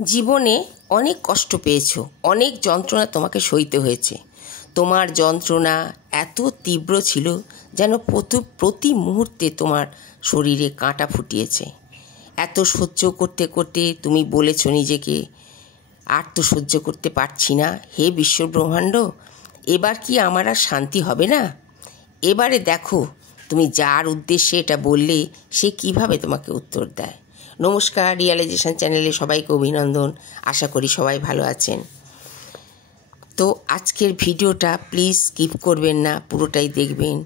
জীবনে অনেক কষ্ট পেয়েছো, অনেক যন্ত্রণা তোমাকে সইতে হয়েছে। তোমার যন্ত্রণা এত তীব্র ছিল যেন প্রতি মুহূর্তে তোমার শরীরে কাঁটা ফুটিয়েছে। এত সহ্য করতে করতে তুমি বলেছো নিজেকে, আর তো সহ্য করতে পারছি না, হে বিশ্বব্রহ্মাণ্ড, এবার কি আমার আর শান্তি হবে না? এবারে দেখো তুমি যার উদ্দেশ্যে এটা বললে সে কিভাবে তোমাকে উত্তর দেয়। নমস্কার, রিয়ালাইজেশন চ্যানেলে সবাইকে অভিনন্দন। আশা করি সবাই ভালো আছেন। তো আজকের ভিডিওটা প্লিজ স্কিপ করবেন না, পুরোটাই দেখবেন।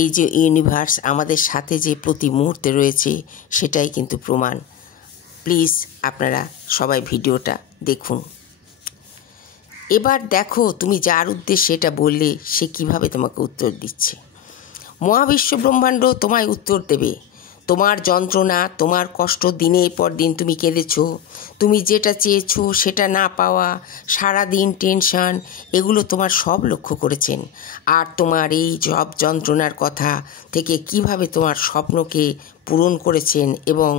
এই যে ইউনিভার্স আমাদের সাথে যে প্রতি মুহূর্তে রয়েছে সেটাই কিন্তু প্রমাণ। প্লিজ আপনারা সবাই ভিডিওটা দেখুন। এবার দেখো তুমি যার উদ্দেশ্যে এটা বললে সে কিভাবে তোমাকে উত্তর দিচ্ছে। মহাবিশ্ব ব্রহ্মাণ্ড তোমায় উত্তর দেবে। তোমার যন্ত্রণা, তোমার কষ্ট, দিনের পর দিন তুমি কেঁদেছো, তুমি যেটা চেয়েছো সেটা না পাওয়া, সারাদিন টেনশন, এগুলো তোমার সব লক্ষ্য করেছেন। আর তোমার এই সব যন্ত্রণার কথা থেকে কিভাবে তোমার স্বপ্নকে পূরণ করেছেন এবং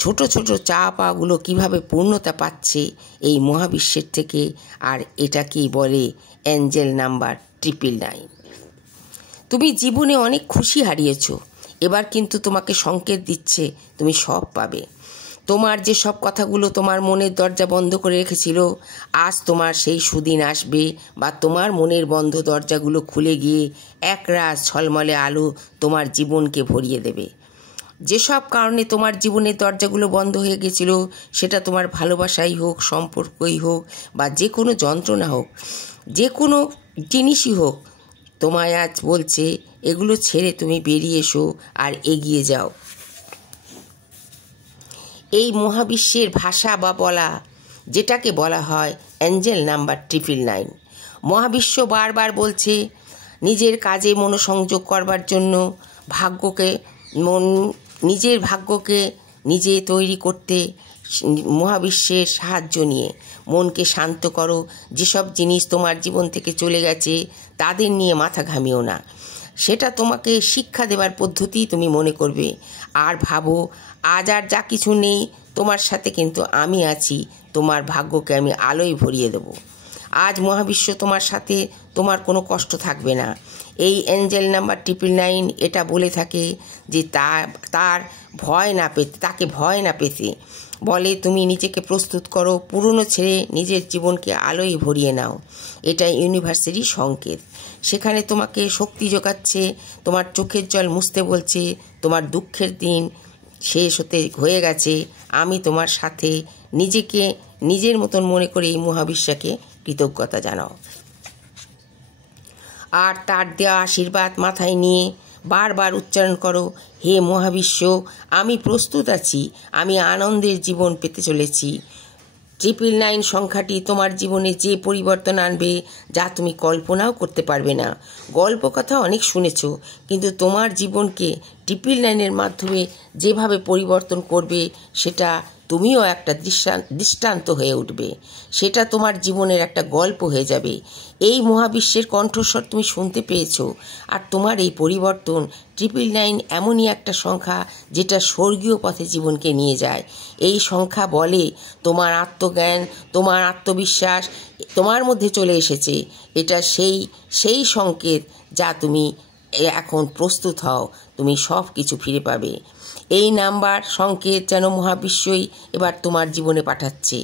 ছোট ছোট চা পাগুলো কীভাবে পূর্ণতা পাচ্ছে এই মহাবিশ্বের থেকে। আর এটাকেই বলে অ্যাঞ্জেল নাম্বার 999। তুমি জীবনে অনেক খুশি হারিয়েছো, এবার কিন্তু তোমাকে সংকেত দিচ্ছে তুমি সব পাবে। তোমার যে সব কথাগুলো তোমার মনের দরজা বন্ধ করে রেখেছিল, আজ তোমার সেই সুদিন আসবে, বা তোমার মনের বন্ধ দরজাগুলো খুলে গিয়ে একরাশ ঝলমলে আলো তোমার জীবনকে ভরিয়ে দেবে। যেসব কারণে তোমার জীবনের দরজাগুলো বন্ধ হয়ে গেছিল, সেটা তোমার ভালোবাসাই হোক, সম্পর্কই হোক, বা যে কোনো যন্ত্রণা হোক, যে কোনো জিনিসই হোক, তোমায় আজ বলছে এগুলো ছেড়ে তুমি বেরিয়ে এসো আর এগিয়ে যাও। এই মহাবিশ্বের ভাষা বা বলা, যেটাকে বলা হয় অ্যাঞ্জেল নাম্বার 999। মহাবিশ্ব বারবার বলছে নিজের কাজে মনোসংযোগ করবার জন্য, নিজের ভাগ্যকে নিজে তৈরি করতে মহাবিশ্বের সাহায্য নিয়ে মনকে শান্ত করো। যেসব জিনিস তোমার জীবন থেকে চলে গেছে তাদের নিয়ে মাথা ঘামিও না, সেটা তোমাকে শিক্ষা দেবার পদ্ধতি তুমি মনে করবে। আর ভাবো, আজ আর যা কিছু নেই, তোমার সাথে কিন্তু আমি আছি, তোমার ভাগ্যকে আমি আলোয় ভরিয়ে দেবো। আজ মহাবিশ্ব তোমার সাথে, তোমার কোনো কষ্ট থাকবে না। এই অ্যাঞ্জেল নাম্বার 999 এটা বলে থাকে যে তাকে ভয় না পেতে বলে তুমি নিজেকে প্রস্তুত করো, পুরনো ছেড়ে নিজের জীবনকে আলোয় ভরিয়ে নাও। এটা ইউনিভার্সেরই সংকেত। সেখানে তোমাকে শক্তি যোগাচ্ছে, তোমার চোখের জল মুছতে বলছে, তোমার দুঃখের দিন শেষ হয়ে গেছে, আমি তোমার সাথে। নিজেকে নিজের মতন মনে করে এই মহাবিশ্বকে কৃতজ্ঞতা জানাও। আর তার দেওয়া আশীর্বাদ মাথায় নিয়ে বারবার উচ্চারণ করো, হে মহাবিশ্ব, আমি প্রস্তুত আছি, আমি আনন্দের জীবন পেতে চলেছি। 999 সংখ্যাটি তোমার জীবনে যে পরিবর্তন আনবে যা তুমি কল্পনাও করতে পারবে না। গল্প কথা অনেক শুনেছ, কিন্তু তোমার জীবনকে 999-এর মাধ্যমে যেভাবে পরিবর্তন করবে সেটা তুমিও একটা দৃষ্টান্ত হয়ে উঠবে। সেটা তোমার জীবনের একটা গল্প হয়ে যাবে। এই মহাবিশ্বের কণ্ঠস্বর তুমি শুনতে পেয়েছো। আর তোমার এই পরিবর্তন 999 এমনই একটা সংখ্যা যেটা স্বর্গীয় পথে জীবনকে নিয়ে যায়। এই সংখ্যা বলে তোমার আত্মজ্ঞান, তোমার আত্মবিশ্বাস তোমার মধ্যে চলে এসেছে। এটা সেই সংকেত যা তুমি এখন প্রস্তুত হও, তুমি সব কিছু ফিরে পাবে। এই নাম্বার সংকেত যেন মহাবিশ্বই এবার তোমার জীবনে পাঠাচ্ছে।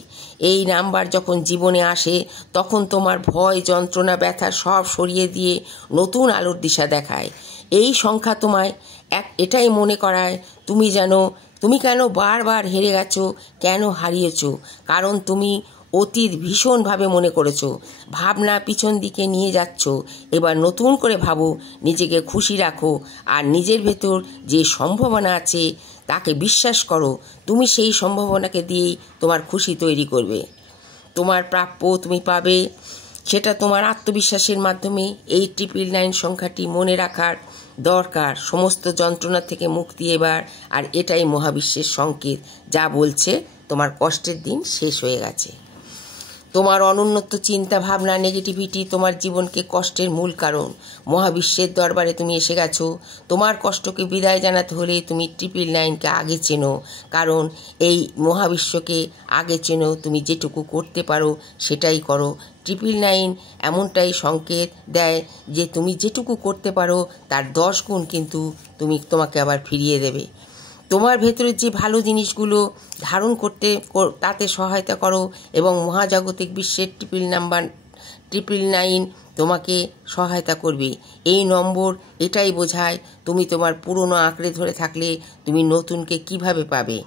এই নাম্বার যখন জীবনে আসে তখন তোমার ভয়, যন্ত্রণা, ব্যথা সব সরিয়ে দিয়ে নতুন আলোর দিশা দেখায়। এই সংখ্যা তোমায় এটাই মনে করায় তুমি কেন বারবার হেরে গেছো, কেন হারিয়েছো। কারণ তুমি অতীত ভীষণভাবে মনে করেছো, ভাবনা পিছন দিকে নিয়ে যাচ্ছ। এবার নতুন করে ভাবো, নিজেকে খুশি রাখো, আর নিজের ভেতর যে সম্ভাবনা আছে তাকে বিশ্বাস করো। তুমি সেই সম্ভাবনাকে দিয়েই তোমার খুশি তৈরি করবে। তোমার প্রাপ্য তুমি পাবে, সেটা তোমার আত্মবিশ্বাসের মাধ্যমে। এই 999 সংখ্যাটি মনে রাখার দরকার। সমস্ত যন্ত্রণা থেকে মুক্তি এবার। আর এটাই মহাবিশ্বের সংকেত যা বলছে তোমার কষ্টের দিন শেষ হয়ে গেছে। তোমার অনুন্নত চিন্তা ভাবনা নেগেটিভিটি তোমার জীবনকে কষ্টের মূল কারণ। মহাবিশ্বের দরবারে তুমি এসে গেছো। তোমার কষ্টকে বিদায় জানাতে হলে তুমি 999কে আগে চেনো, কারণ এই মহাবিশ্বকে আগে চেনো। তুমি যেটুকু করতে পারো সেটাই করো। 999 এমনটাই সংকেত দেয় যে তুমি যেটুকু করতে পারো তার 10 গুণ কিন্তু তোমাকে আবার ফিরিয়ে দেবে। তোমার ভেতরে যে ভালো জিনিসগুলো ধারণ করতে তাতে সহায়তা করো এবং মহাজাগতিক বিশ্বের 999 তোমাকে সহায়তা করবে। এই নম্বর এটাই বোঝায় তুমি তোমার পুরনো আঁকড়ে ধরে থাকলে তুমি নতুনকে কিভাবে পাবে।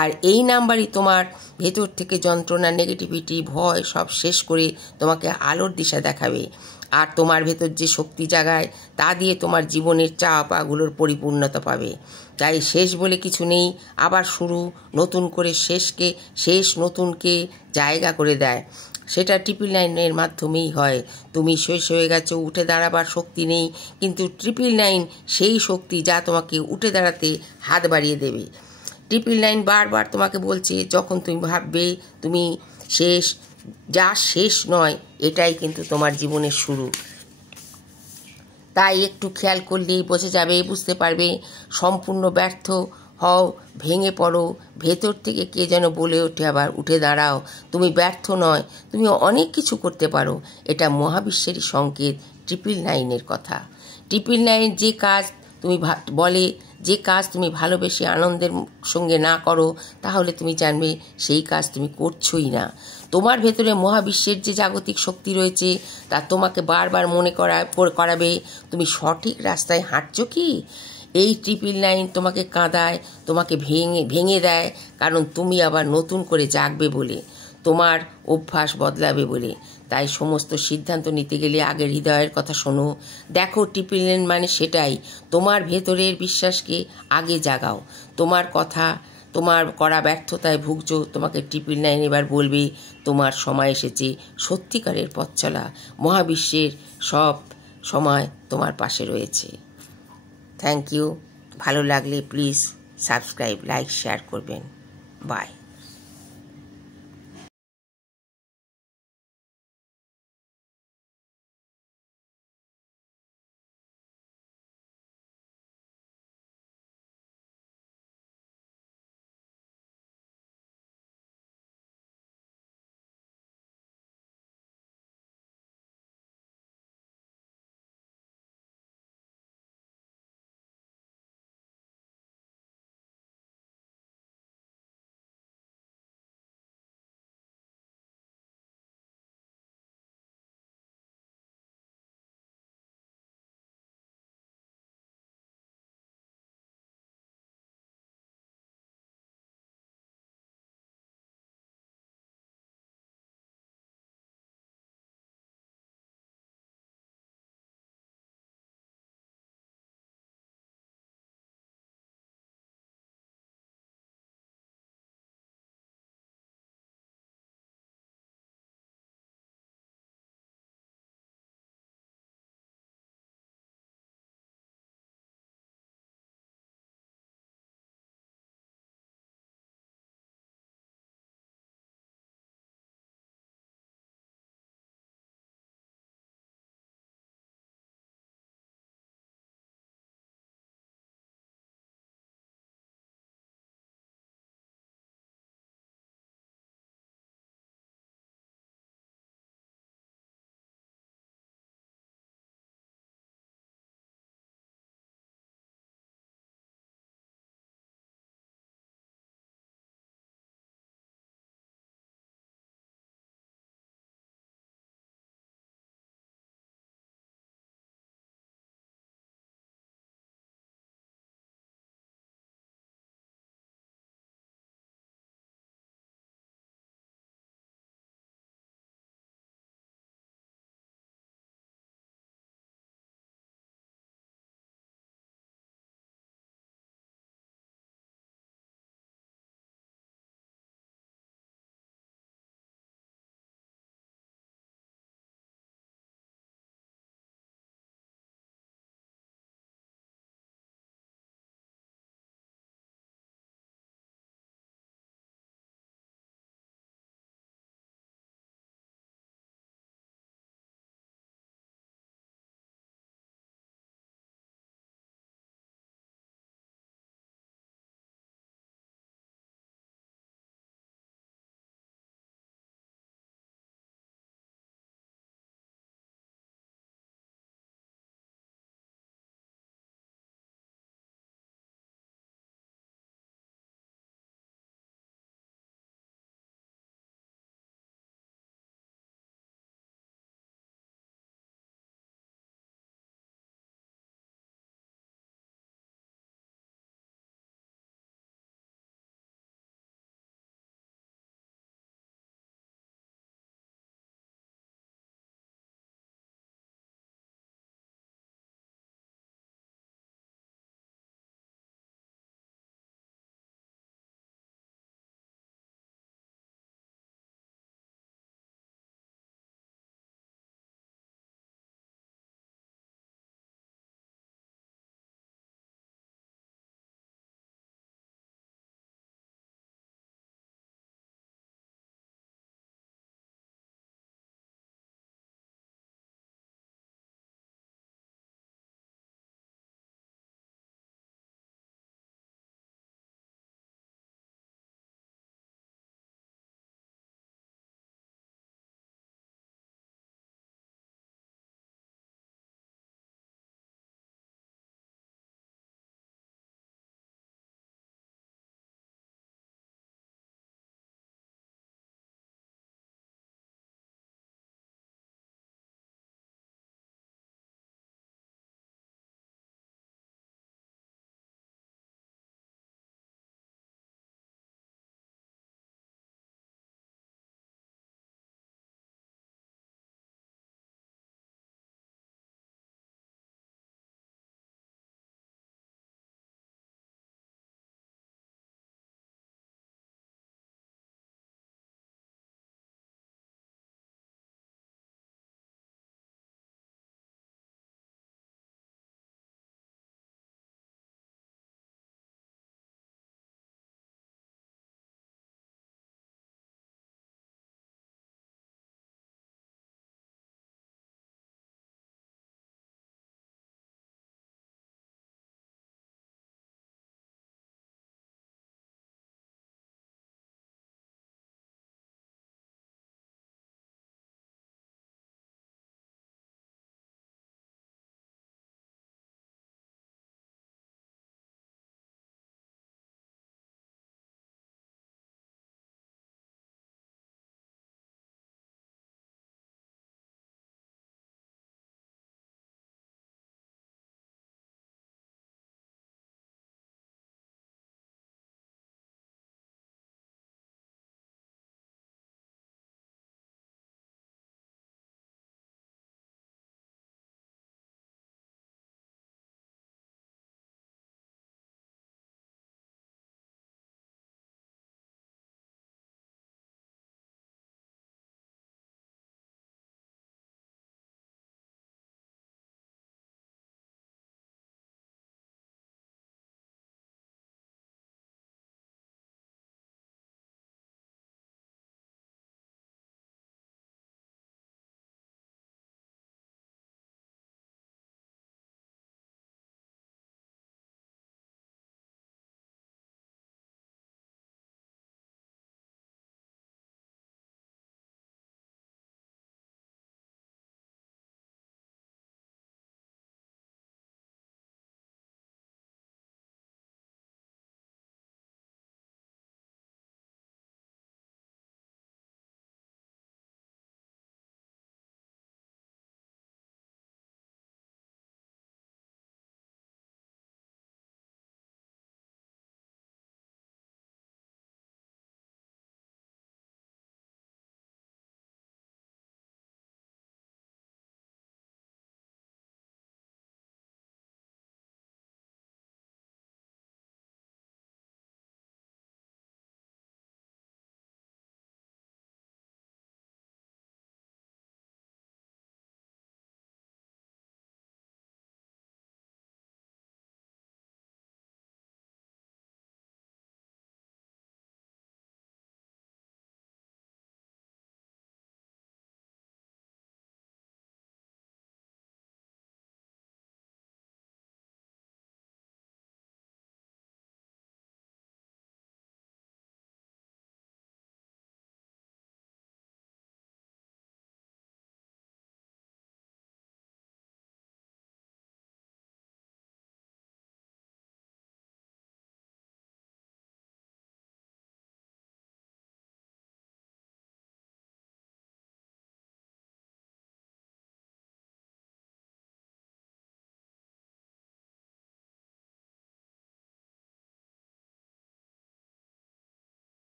আর এই নাম্বারই তোমার ভেতর থেকে যন্ত্রণা, নেগেটিভিটি, ভয় সব শেষ করে তোমাকে আলোর দিশা দেখাবে। আর তোমার ভেতর যে শক্তি জাগায় তা দিয়ে তোমার জীবনের চাওয়া পাওয়াগুলোর পরিপূর্ণতা পাবে। তাই শেষ বলে কিছু নেই, আবার শুরু নতুন করে শেষ নতুনকে জায়গা করে দেয়। সেটা 999 মাধ্যমেই হয়। তুমি শেষ হয়ে গেছো, উঠে দাঁড়াবার শক্তি নেই, কিন্তু 999 সেই শক্তি যা তোমাকে উঠে দাঁড়াতে হাত বাড়িয়ে দেবে। 999 বারবার তোমাকে বলছে যখন তুমি ভাববে তুমি শেষ, যা শেষ নয় এটাই কিন্তু তোমার জীবনের শুরু। তাই একটু খেয়াল করলেই বোঝা যাবে, বুঝতে পারবে। সম্পূর্ণ ব্যর্থ হও, ভেঙে পড়ো, ভেতর থেকে কে যেন বলে ওঠে আবার উঠে দাঁড়াও। তুমি ব্যর্থ নয়, তুমি অনেক কিছু করতে পারো। এটা মহাবিশ্বেরই সংকেত, 999-এর কথা। 999 যে কাজ তুমি বলে, যে কাজ তুমি ভালোবেসে আনন্দের সঙ্গে না করো, তাহলে তুমি জানবে সেই কাজ তুমি করছোই না। তোমার ভেতরে মহাবিশ্বের যে জাগতিক শক্তি রয়েছে তা তোমাকে বারবার মনে করাবে তুমি সঠিক রাস্তায় হাঁটছো কি। এই 999 তোমাকে কাঁদায়, তোমাকে ভেঙে দেয়, কারণ তুমি আবার নতুন করে জাগবে বলে, তোমার অভ্যাস বদলাবে বলে। তাই সমস্ত সিদ্ধান্ত নিতে গেলে আগে হৃদয়ের কথা শোনো। দেখো 999 মানে সেটাই, তোমার ভেতরের বিশ্বাসকে আগে জাগাও। তোমার করা ব্যর্থতায় ভুগছো, তোমাকে 999 এবার বলবে তোমার সময় এসেছে সত্যিকারের পথ চলা। মহাবিশ্বের সব সময় তোমার পাশে রয়েছে। Thank you. ভালো লাগলে প্লিজ সাবস্ক্রাইব, লাইক, শেয়ার করবেন। বাই।